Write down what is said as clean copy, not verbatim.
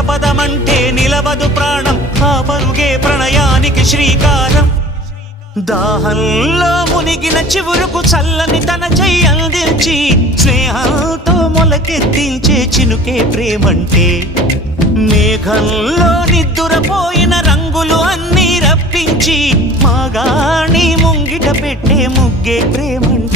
పదమంటే నిలవదు ప్రాణం, ఆ పరుగే ప్రణయానికి శ్రీకారం. దాహంలో మునిగిన చివురుకు చల్లని తన చెయ్యి అందించి స్నేహంతో మొలకెత్తించే చినుకే ప్రేమంటే. మేఘంలో నిద్దురపోయిన రంగులు అన్నీ రప్పించి మాగాణి ముంగిట పెట్టే ముగ్గే ప్రేమంటే.